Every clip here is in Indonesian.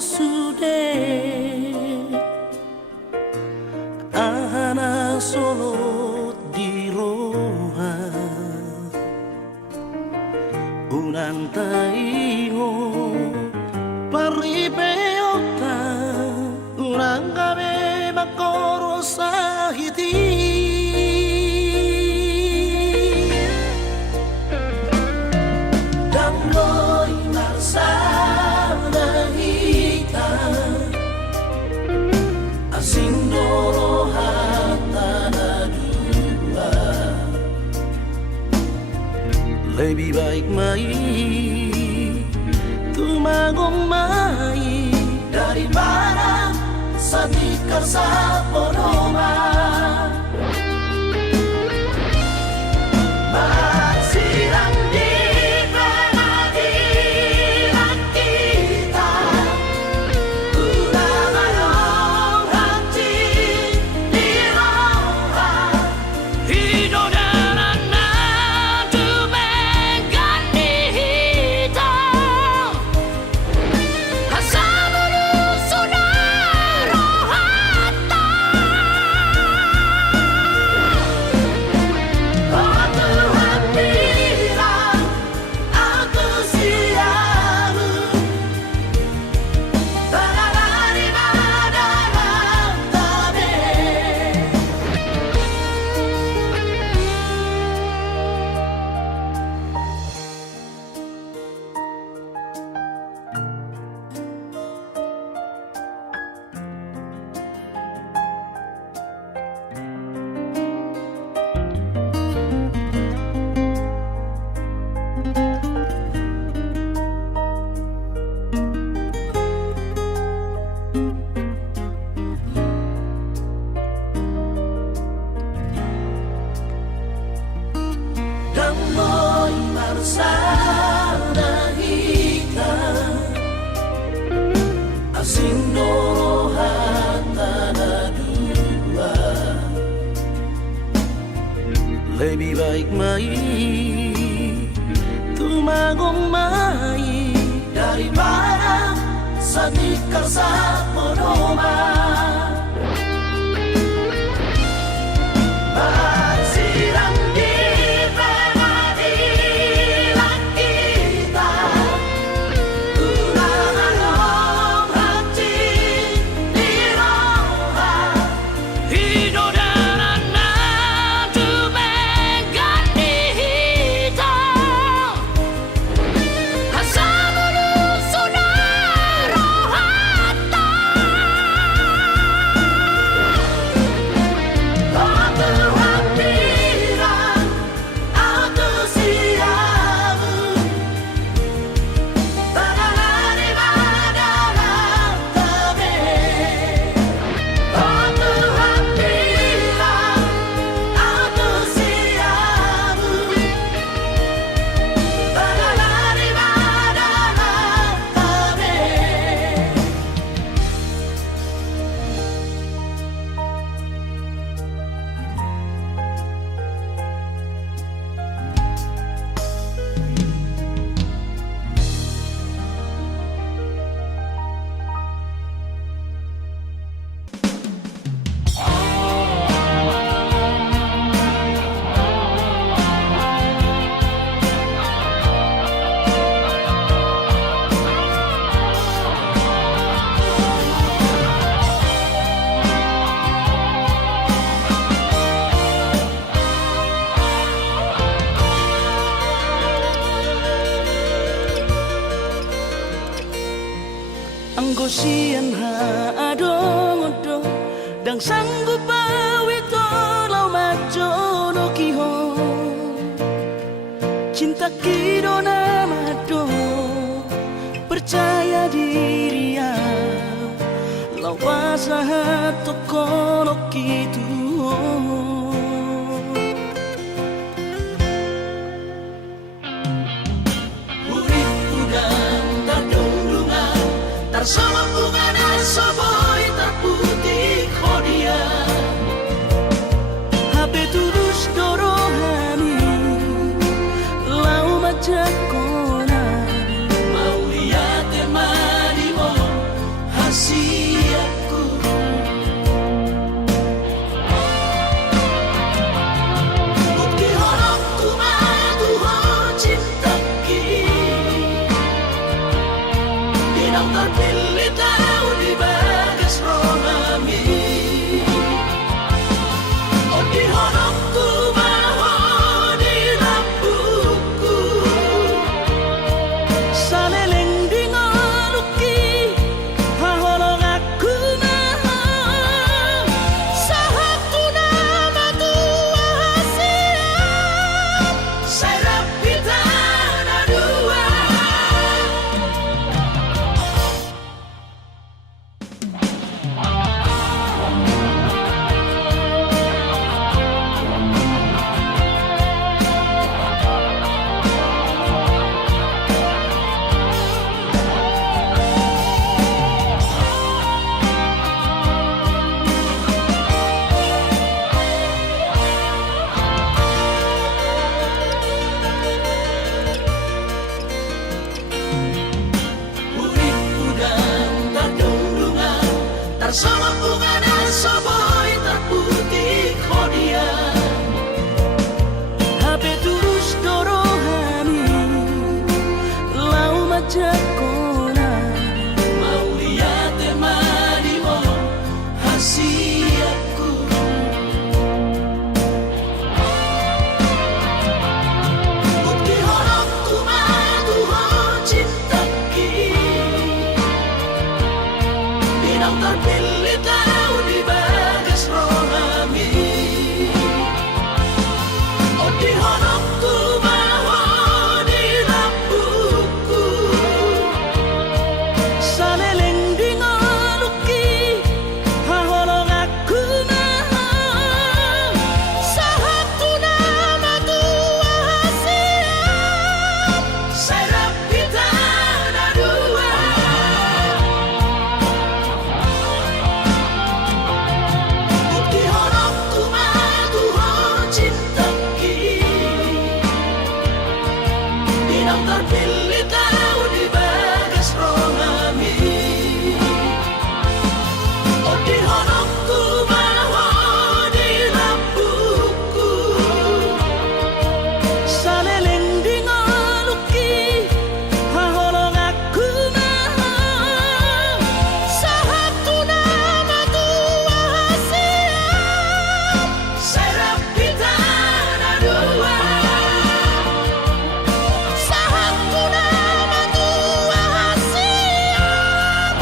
sude ana solo di roha unantaingo paripeota unangabe makoro sahiti dangoy narsana hita asindoro hatana dua lebih baik mai tumagong mai daripada satikar sa ponoma magsirang di pangadilan kita una mayong hati di roha hidodana na tumengan di hitam kasama lusunan rohata aku hatiran aku siamu tanarani madalam tabe Dangoy narsana hita asindoro hatana dua lebih baik mai tumagong mai daripada satikar sa ponoma magsirang di pangadilan kita una mayong hati di roha hidodana na tumengan di hitam kasama lusunan rohata aku hatiran aku siamu tanarani madalam tabe aku hatiran aku siamu tanarani madalam tabe Anggo sian ha adong odo dang sanggup awito lau majono kiho cinta kido namado percaya diri ya lau wasaha tokono kitu Urip udang tadulungan tarsama bunga dan soboy terputih kodia HP tulus dorohani lau majak kona mau lihat temani mo terpilih tahu di bagas rohami. Oh di honokku maho di lampuku, saleleng di ngoluki haholong aku maho. Sahaku nama tua hasian, saya pita na dua. Sama bunga dan soboy terputih khodian, habe terus dorohani lau majakona mau lihat temani mo hasiatku. Bukti honokku maduho cintaki, binang terpilih tahu di bagas rohami. Oh di honokku maho di lampuku, saleleng di ngoluki haholong aku maho. Sahaku nama tua hasian, saya pita na dua. Bukti honokku maduho cintaki, binang terpilih tahu di bagas rohami. Oh di honokku maho di lampuku, saleleng di ngoluki haholong aku maho. Sahaku nama tua hasian, saya pita na dua. Sahaku nama tua hasian,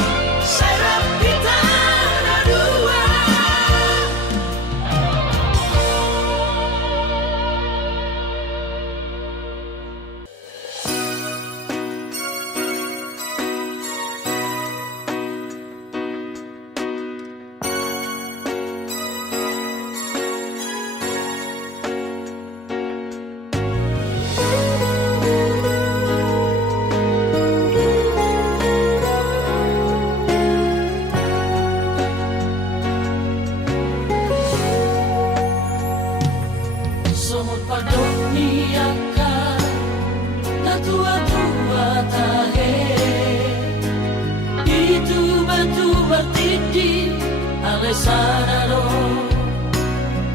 saya pita na dua. Somot padok niaka na tua-tua tahe, itu batu bertidi alesanado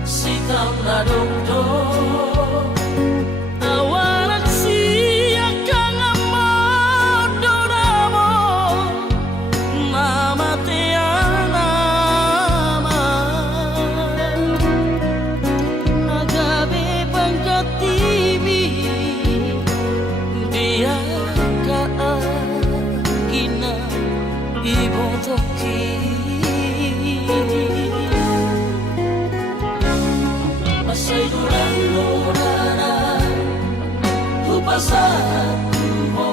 sitam nadong do. Awalak siaka ngamodo namo nama teana nama nagabe pangkatibi dia kaagina ibotoki. Masay dulang nurana upasatu mo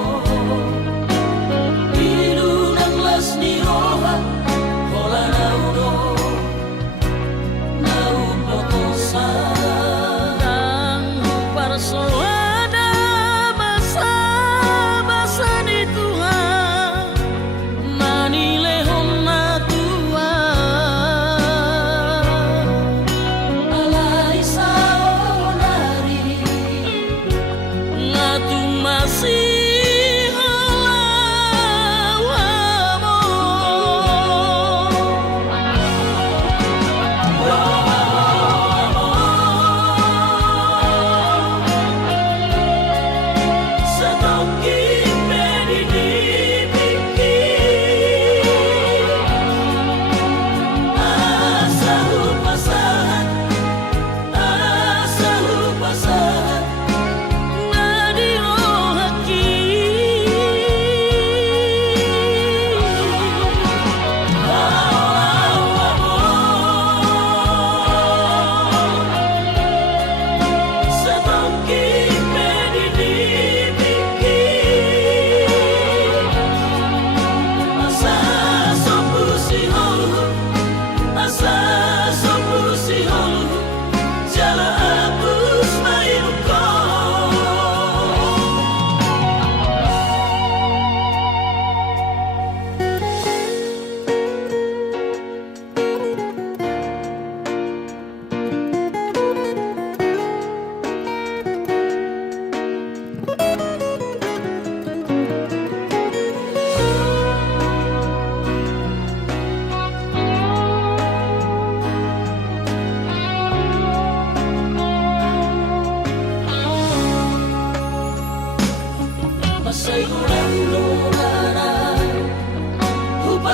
ilunang las ni roha hola naudo naupotosa nang parsoada basa di Tuhan manilehon na tua alai saonari ngatu masih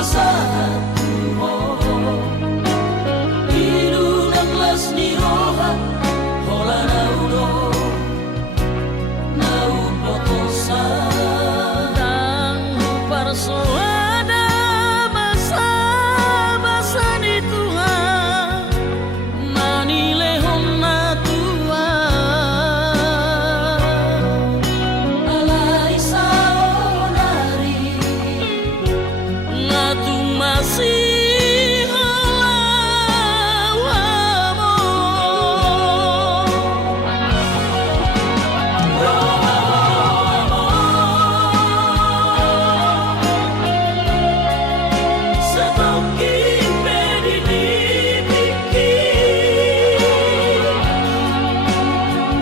pasahan Idunang las ni roha Hola naudo Nau potosa Dan persoada masa-masa di Tuhan Manilehon na Tuhan Alay sa onari Ngatu masih halawamo Sa tongking pedinipiki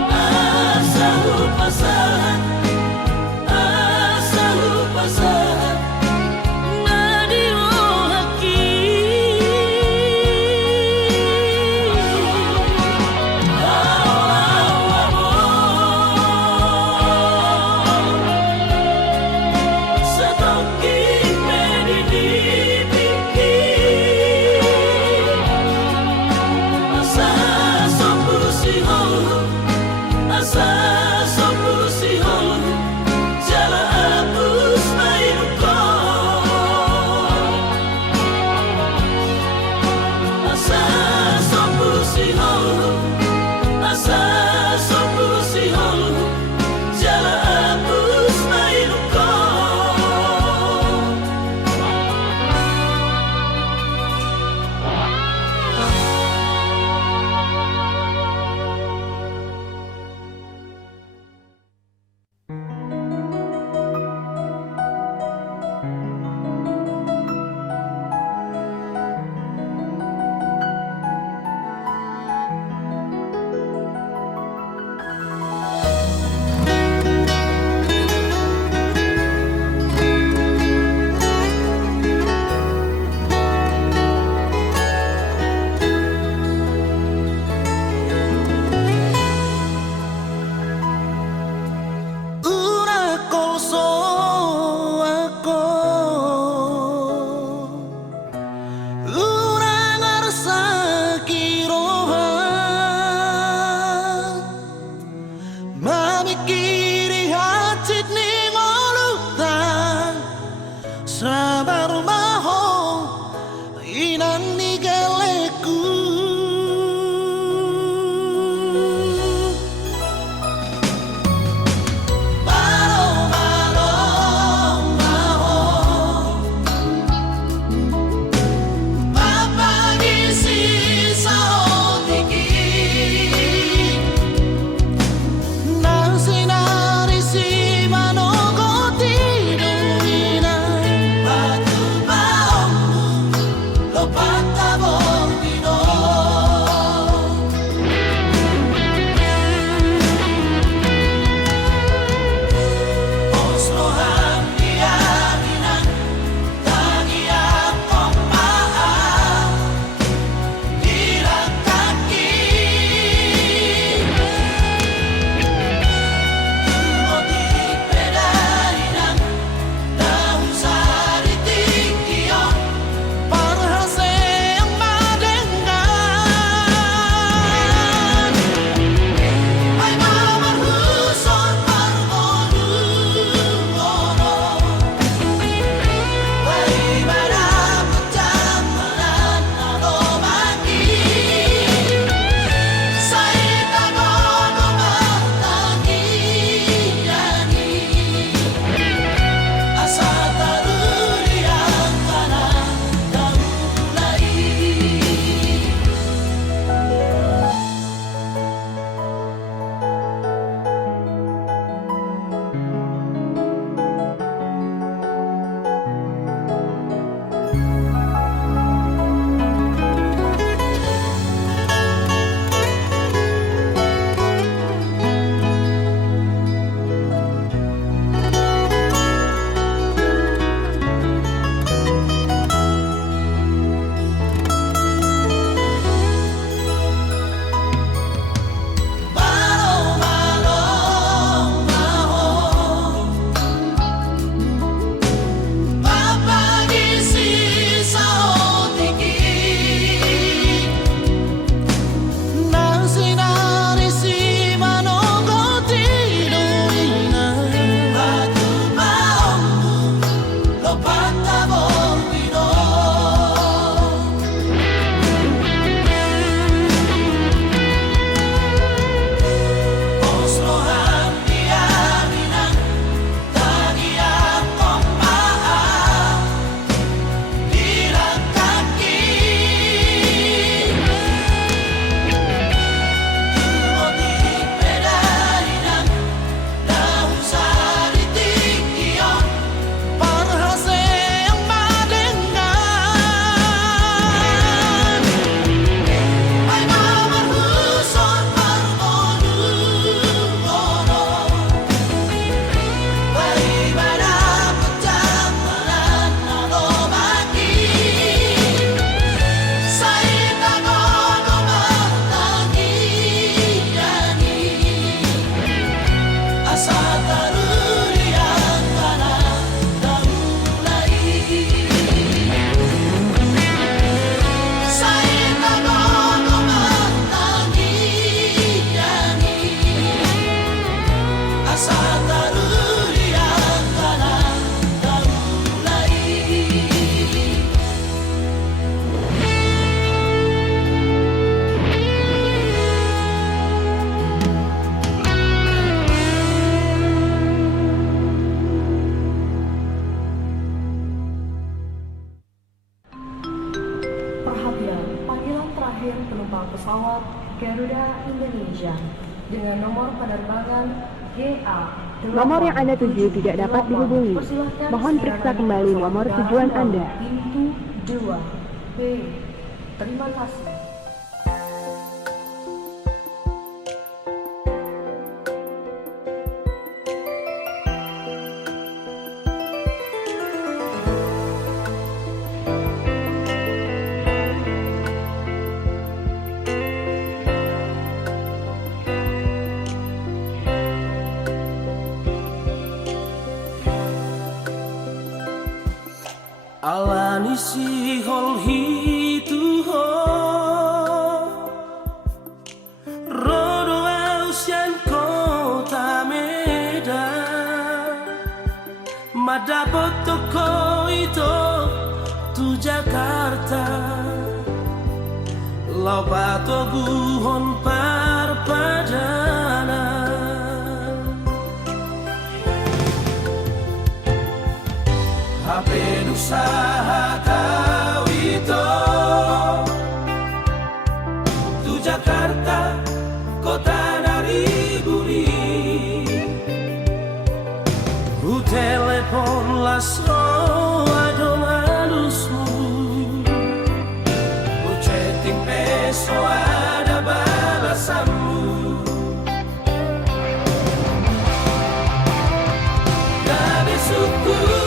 Asa upasahan Nadirohaki terakhir penumpang pesawat Garuda Indonesia dengan nomor penerbangan GA. Nomor yang Anda tuju tidak dapat dihubungi. Mohon periksa kembali nomor tujuan Anda. Pintu 2 B. Terima kasih. Alani si hol hitu ho Rodo ausian kota Medan Madapat toko itu tu Jakarta Lau pato buhon parpadana HP usaha kau itu Tu Jakarta kota dari buri Ku telepon lasro ado malusmu Ku chatting peso ada balasanmu Gabe suku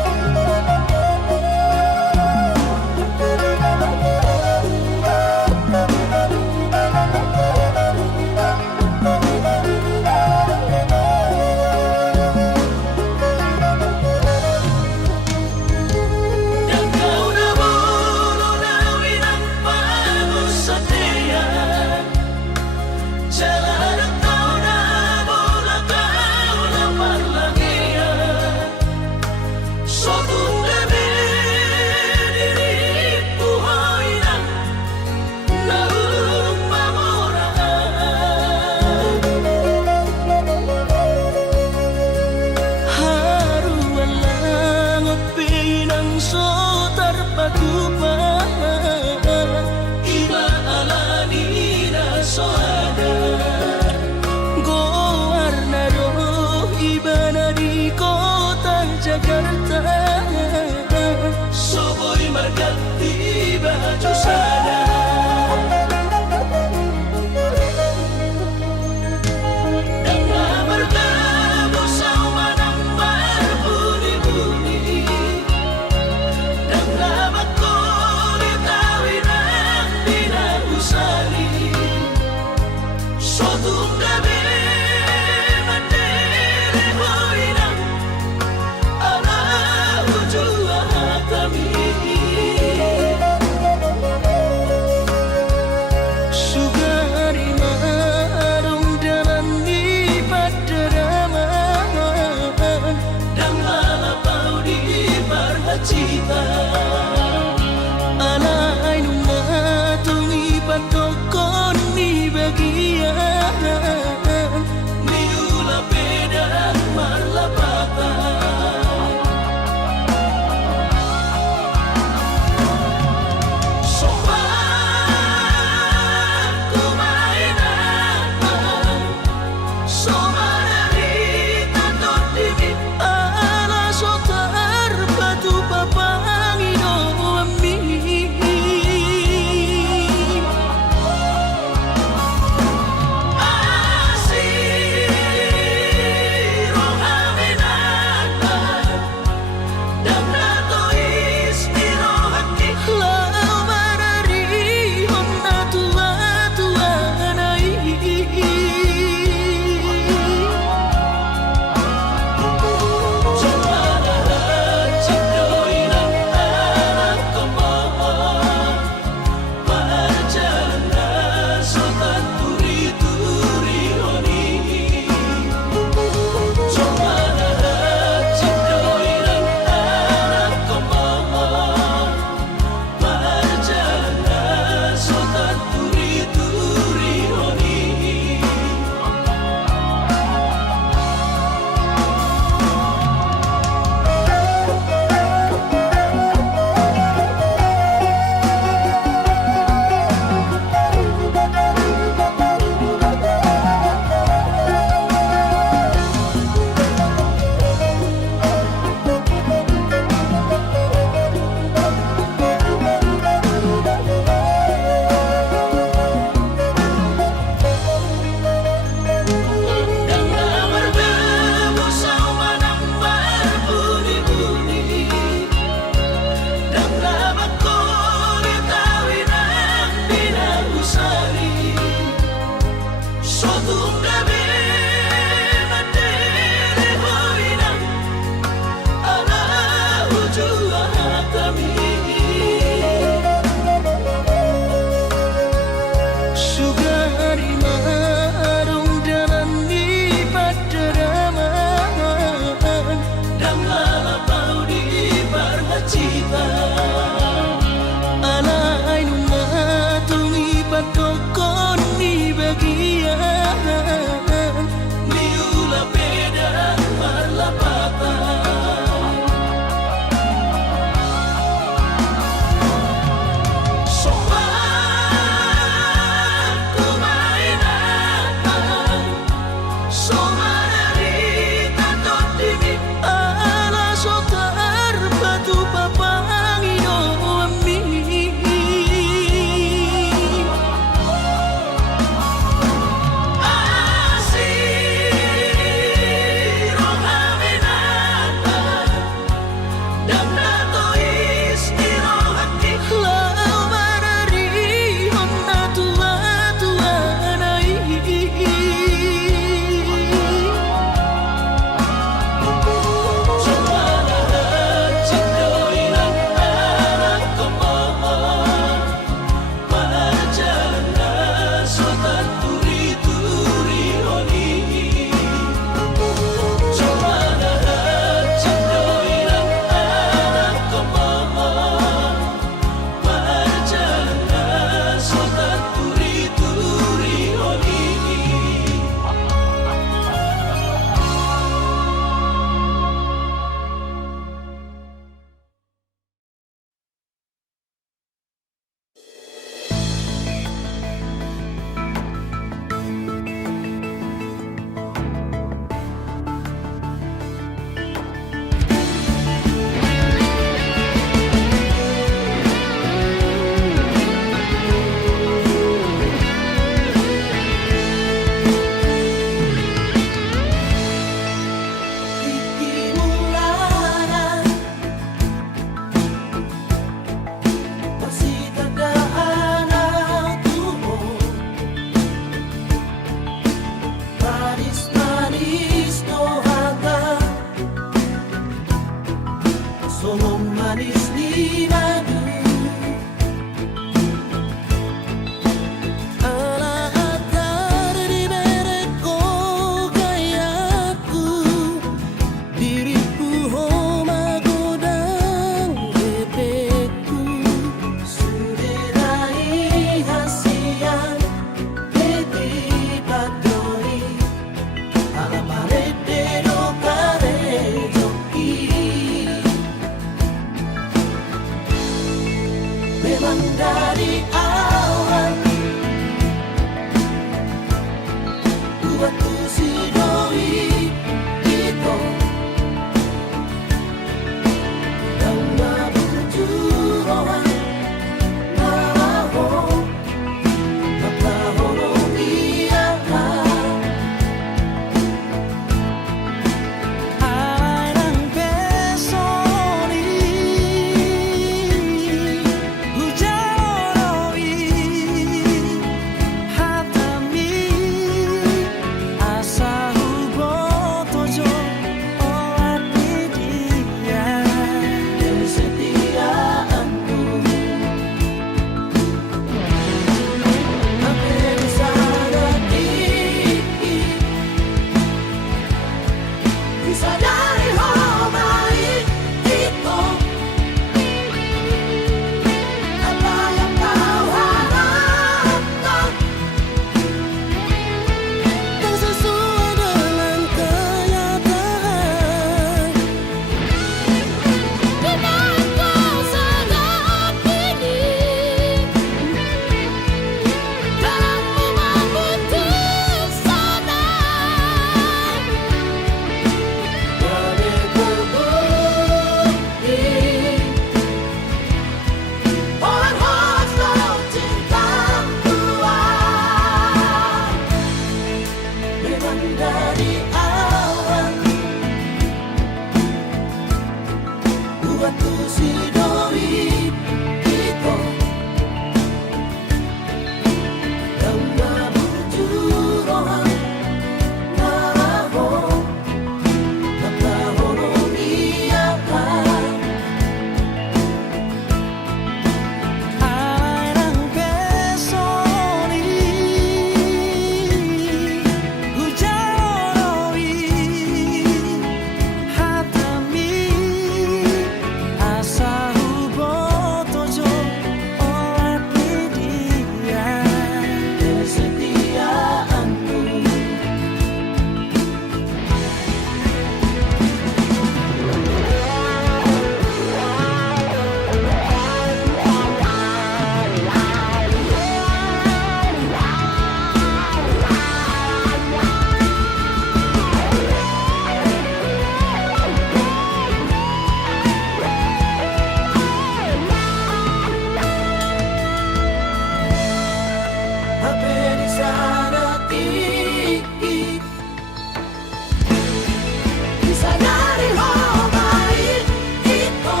Bisa dari baik itu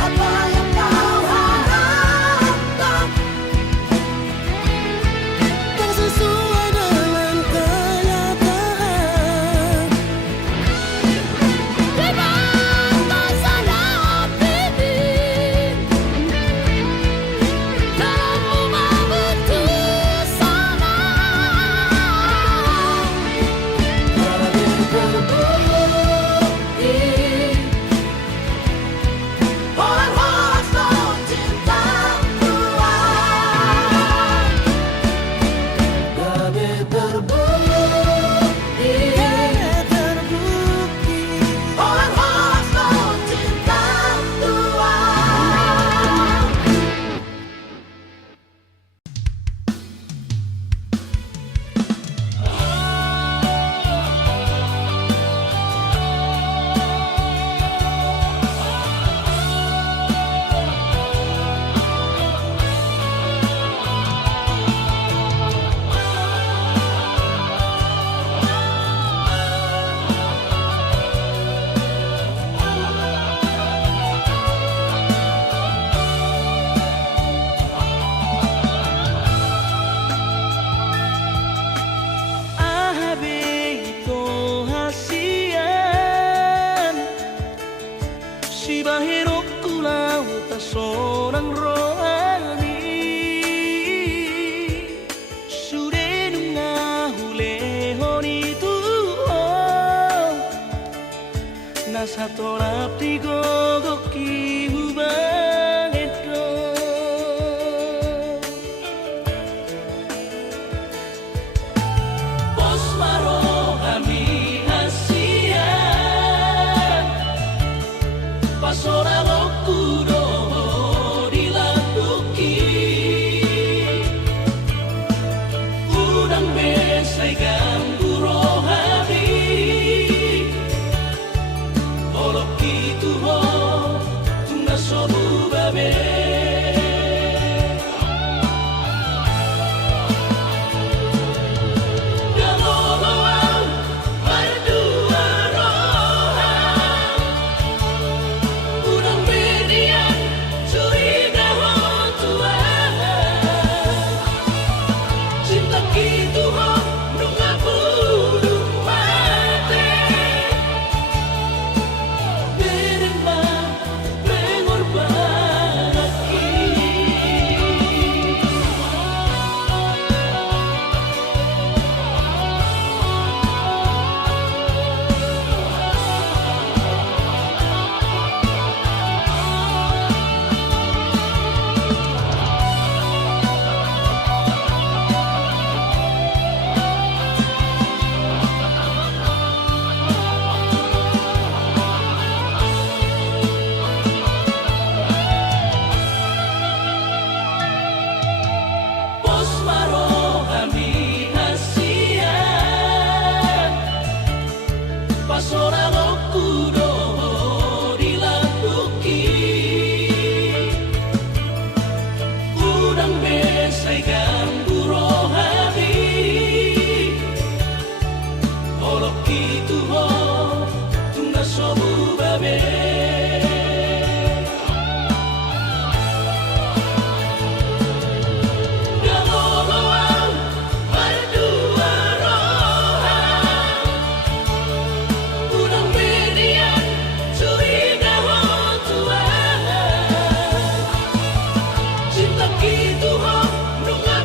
apa yang kau harapkan, tak sesuai dengan kenyataan. Di bawah sana Bibi, kamu membentuk sana. Si bahirokku lauta seorang rohani Sudah nungahule honi tuho Nasa tolap di gogoki hubang edo Pos marohami asian Pasora okuro dilakuki Udang besai ganggu rohani Olok itu ho tungga sobu babe Galoloau berdua rohan Udang median curiga ho Tuhan Cinta gitu ho nunga budung mate Berima pengorbanaki Pos marohami asian Pasora okuro dilakuki Udang besai ganggu rohani Olok itu ho tungga sobu babe Galoloau berdua rohan Udang median curiga ho Tuhan Cinta gitu ho nunga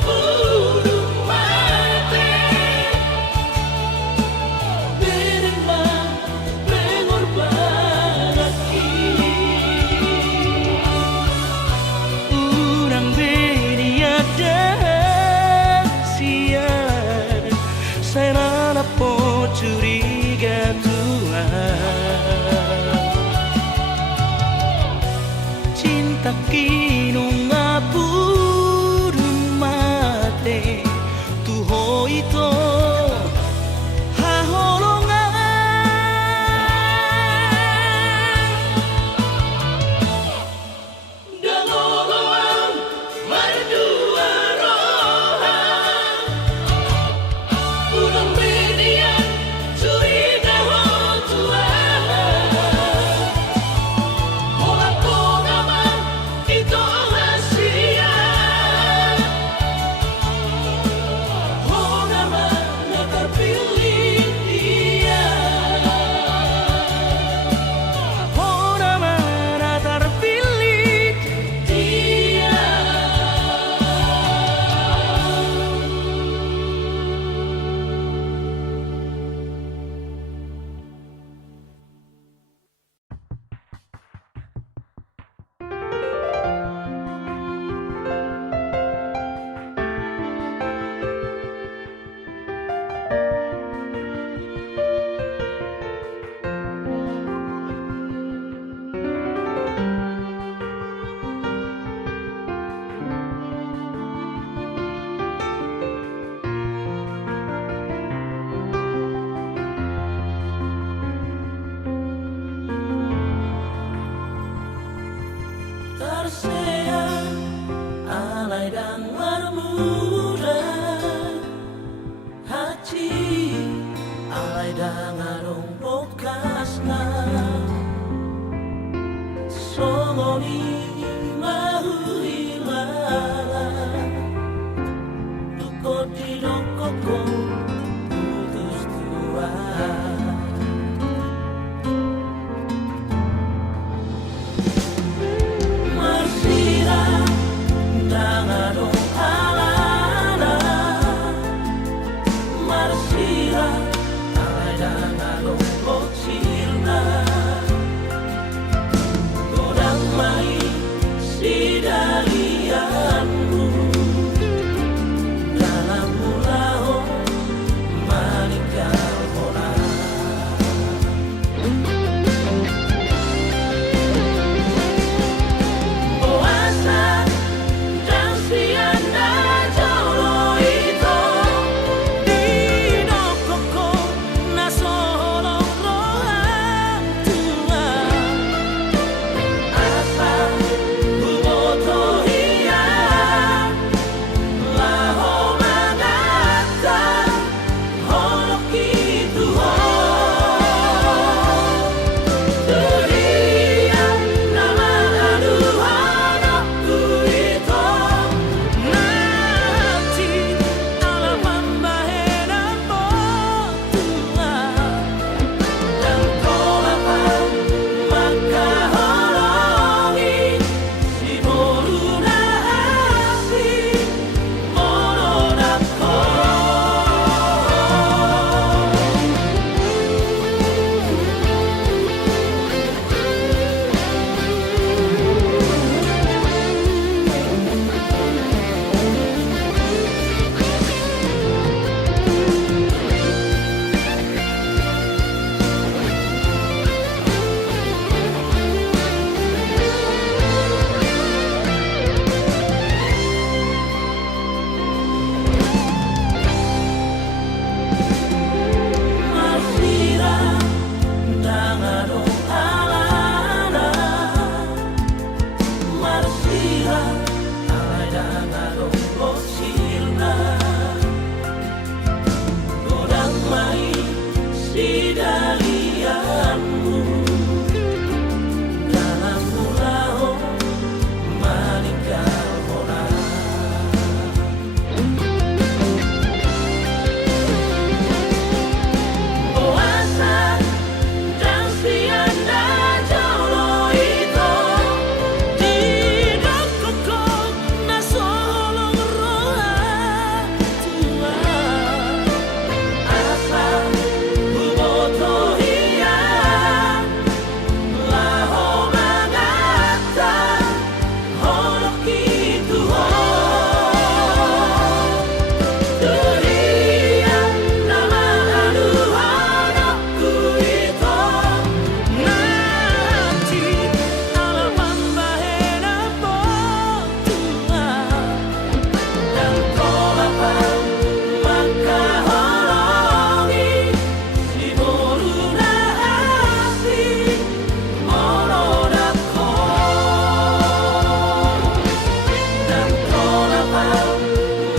rohang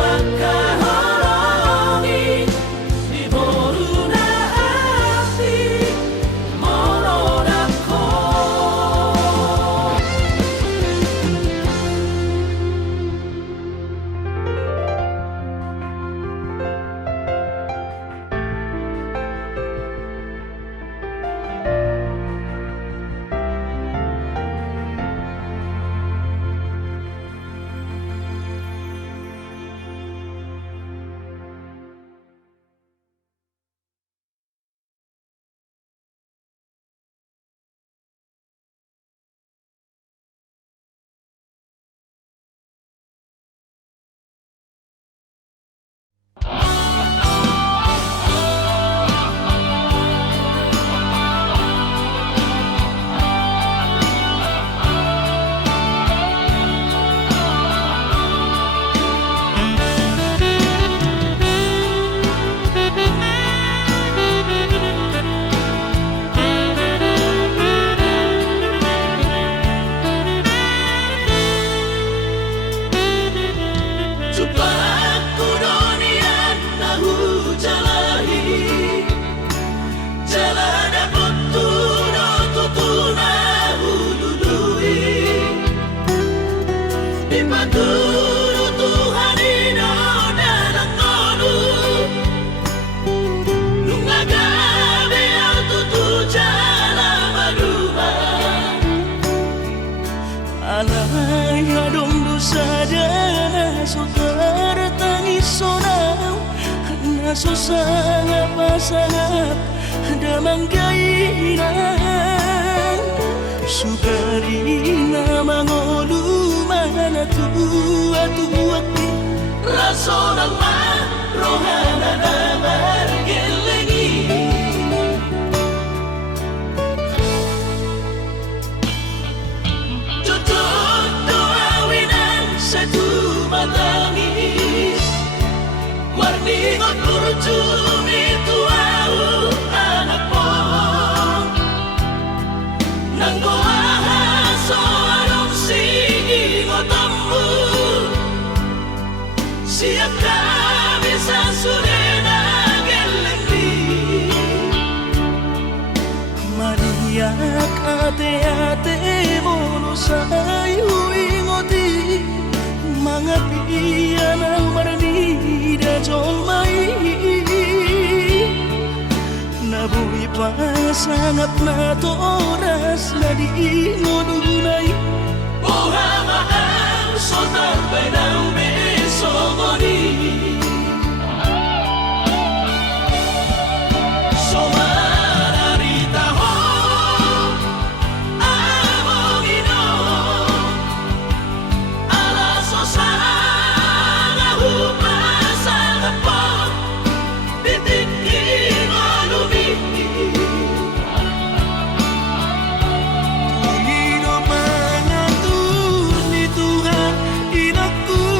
maka horongi di boruna asi morodako. Coba donian nahu jalahi jalan dapat tutuna hulului dipatur Tuhan ino dalam konu lungaga beal tutu jalan maduma alay adong dosa dana sotar tangis sonau naso sangap pasangap damang gairang sukarina mangolu mana tua tuakti raso nama rohana damar gelengi tutup doa winan satu matangis warni ngot kurcumi tuau anak po nanggo ahaso anong sigi ngotamu siap kami sasurena gelendi maniak ate-ate mono sayu ingoti mangapian ang marnida jomai nabuhi pasangap na toras na di ngununay Ohama ang sotar ng beso ngoni somararita ho among ino alaso sa upasangap po titik inolumi Panginoon mangatur ni Tuhan inaku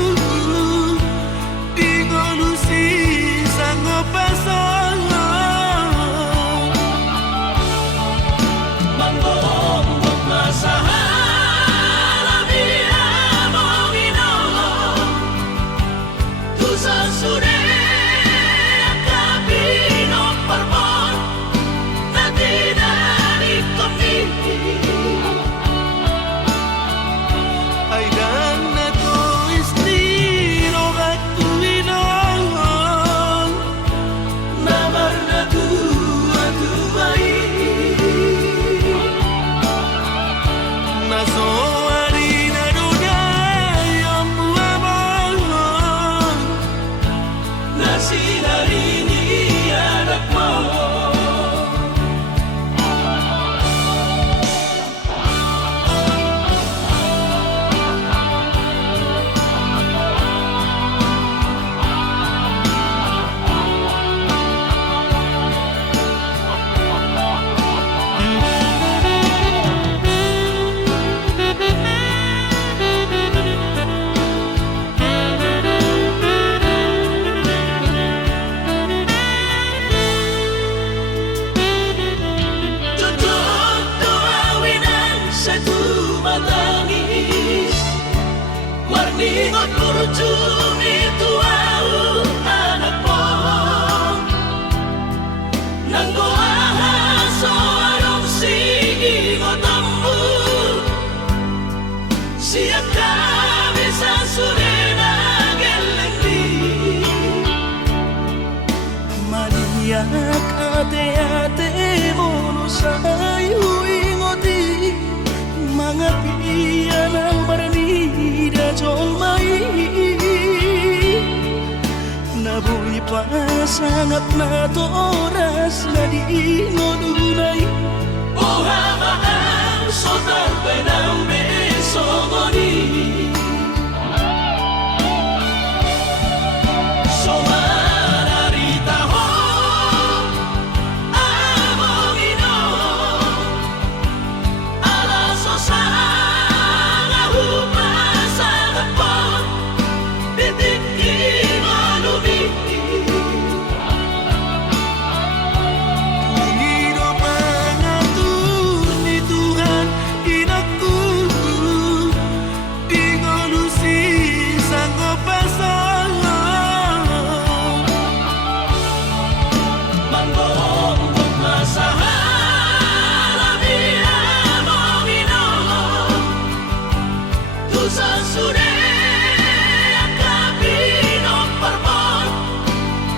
pasangap na to oras na di ngununay. Uhamaan so tarbay ng beso mo ni So manarita ho among ino Alaso sa nga humasang po Bitik imalumi Pungiro pangatur ni Tuhan inaku di ngolusi sanggup pasang Manggong masahala biya mong ino Tusa sure ang kapinong parmon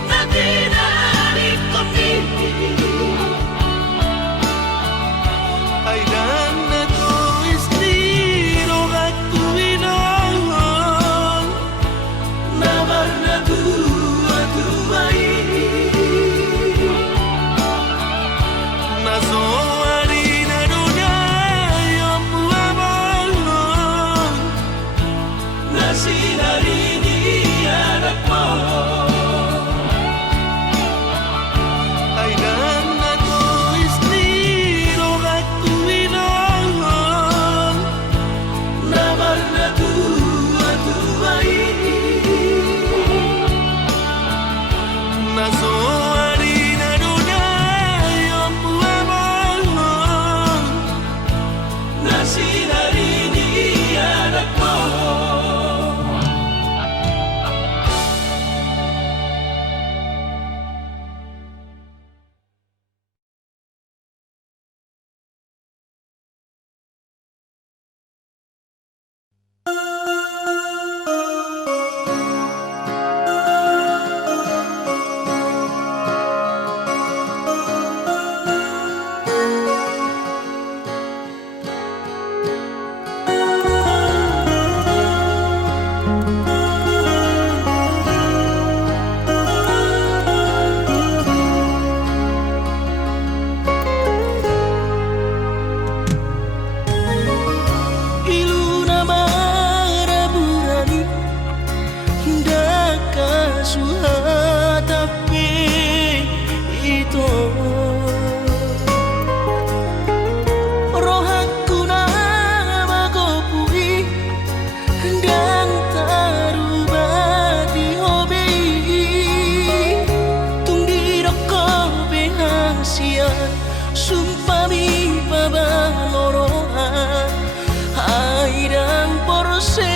Na tinarik kami ay dan na to estilo at tuwinong Nabar na tuwa-tuway nasoari na dunia yang muamang Na sinarini anak mo ay dan na to estilo at tuwinong Nabar na tuwa-tuway nasoari na dunia yang muamang Na sinarini anak mo iluna maraburani daka suhatapi ito rohaku na magopui dan tarubati hobi tungdirok ko behasian sumpami pabalorohan airang porse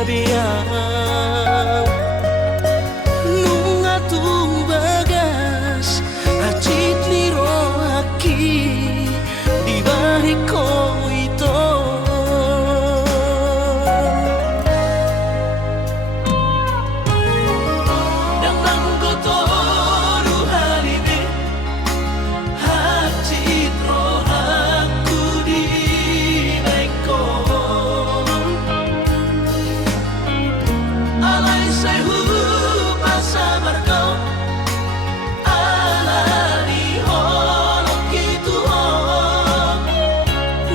abiang nunga tu bagas acit ni rohaki di balik ko ito Dengan kotoru halibe Hati rohaku di baiko Alay sehu pasabar kau Alani holok itu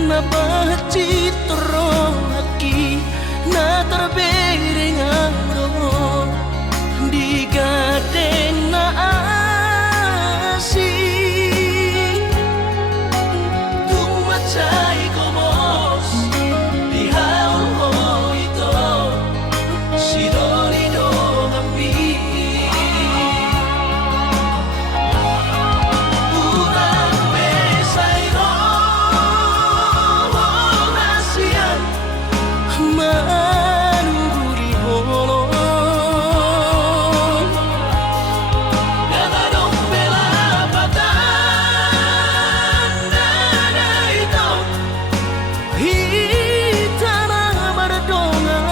napacit rohaki na terbering aro di gadeng na asih Tumacay komos Di haul ho ito Sidonido kami Urang mesay no Nasiyan manuguri holong Ganadong pelapatan Nada ito hitana berdongan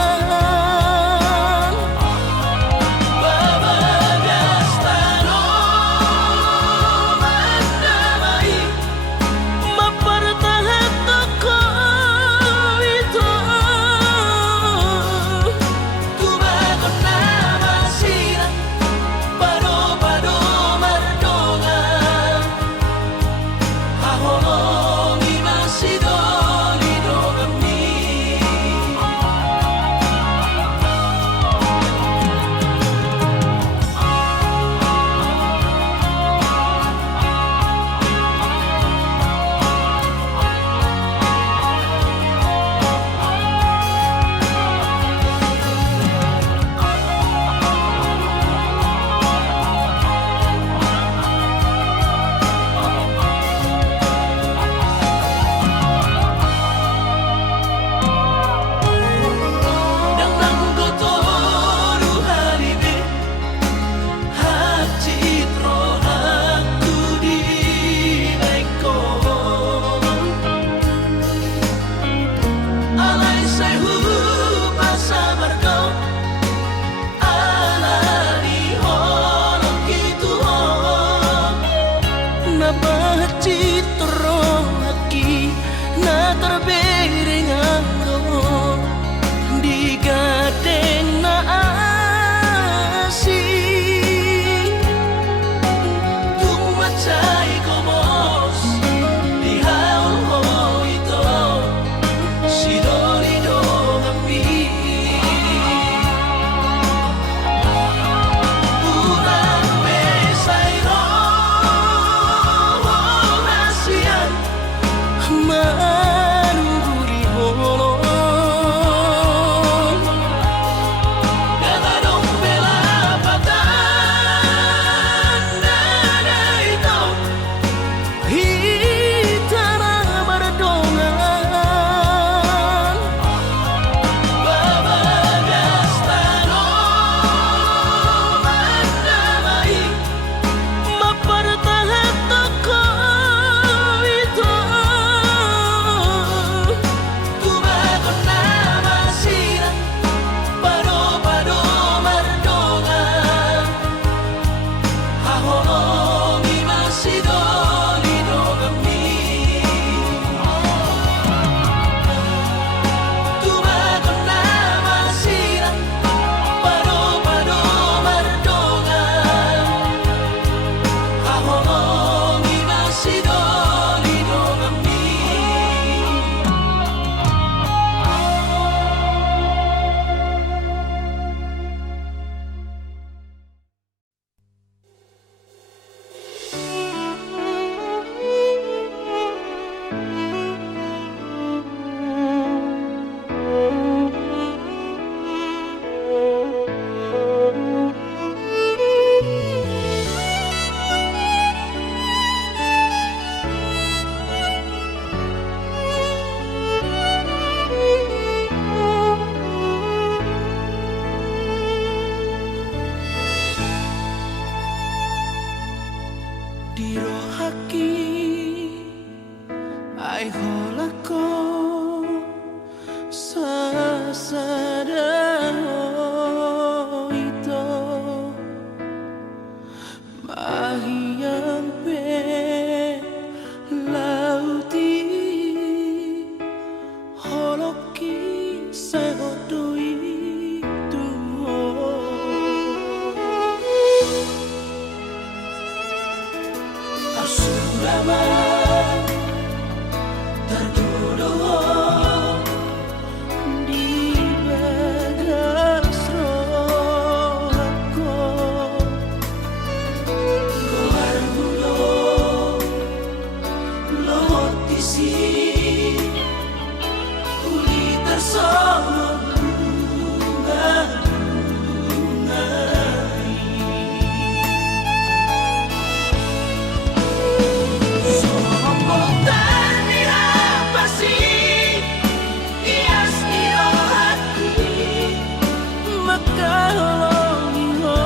maka holongi ho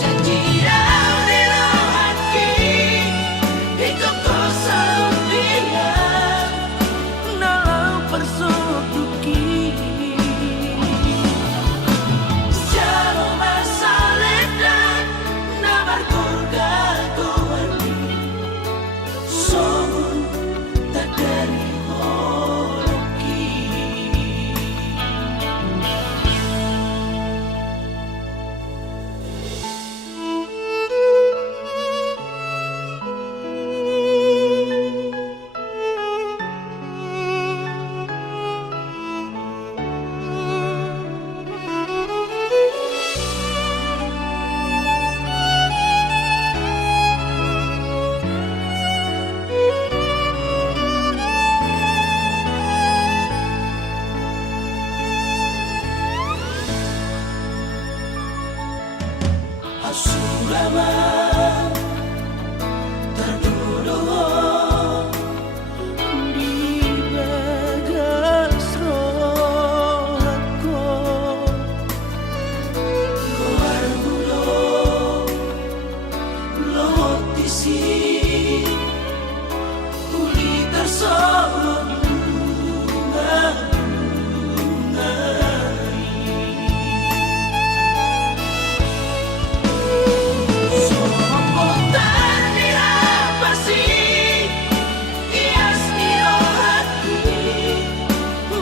janji di hati hidup kau selalu dia nalau persuduki jaro masalah dan namar kurga kuarni somun tak dari holoki Asurama terduduh di bagas rohku keluar mulo lotisi kuli tersolong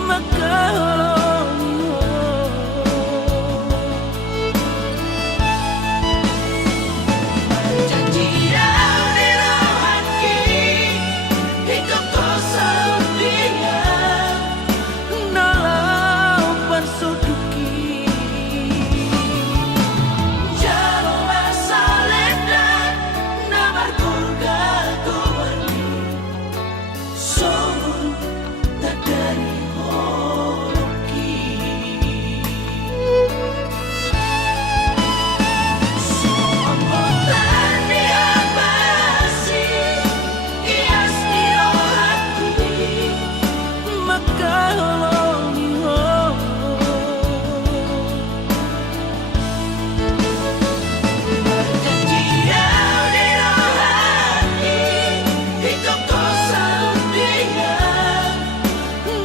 maka holongi janji di hati hidup kau selalu dia ho nalau persuduki jaro masalah dan namar kurga kuarni somun tak dari holoki somun tani abasi ias di hati maka holongi ho janji di hati hidup kau selalu dia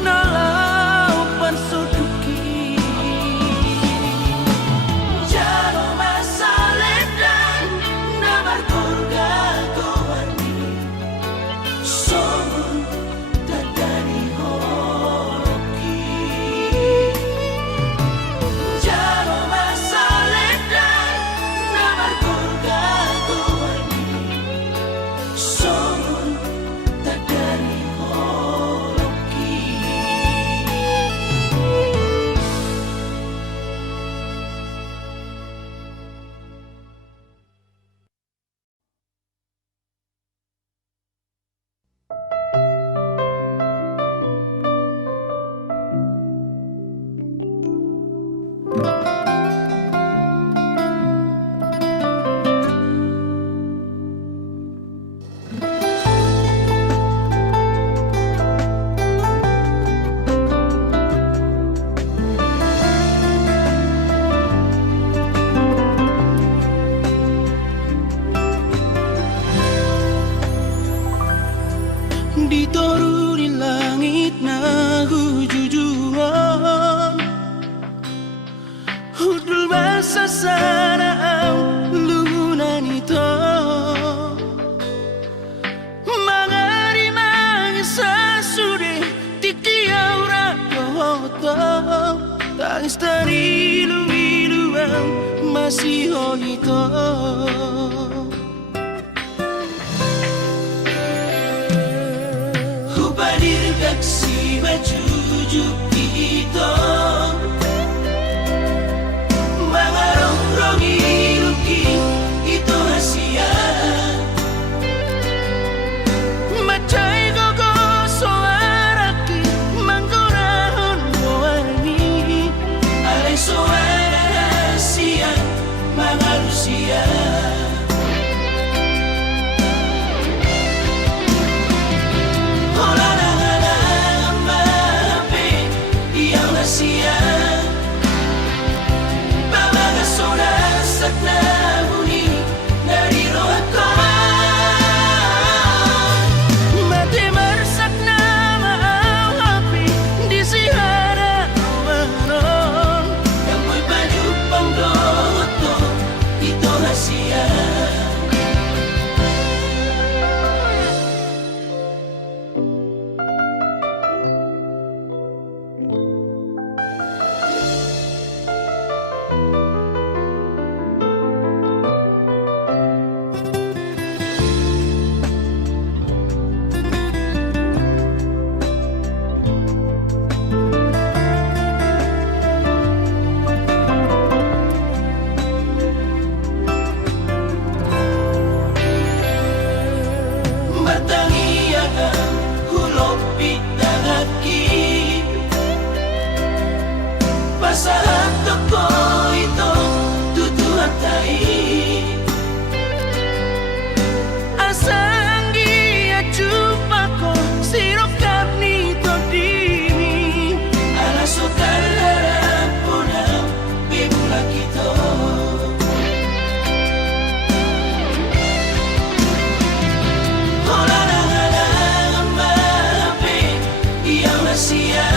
nalau persuduki jaro masalah dan namar kurga kuarni somun tak dari holoki jaro masalah dan namar kurga kuarni somun tak dari holoki ditoru di langit na hujujuan hudul basa sana ang lunan ito mangari mangisa suri tikiaw rakoto tangis dari ilu-iluan masih ito Hubadir gaksi majujuk kita mangarong-rongi luki itu hasia macai gogo soaraki manggurahon goani alay suara hasia mangarusia Hola la la la pasahan toko itu tutuhan tai Asanggi acupa ko sirokap nito dini ala sukar harap punam bibula kito hola na halang mapi iyang nasiya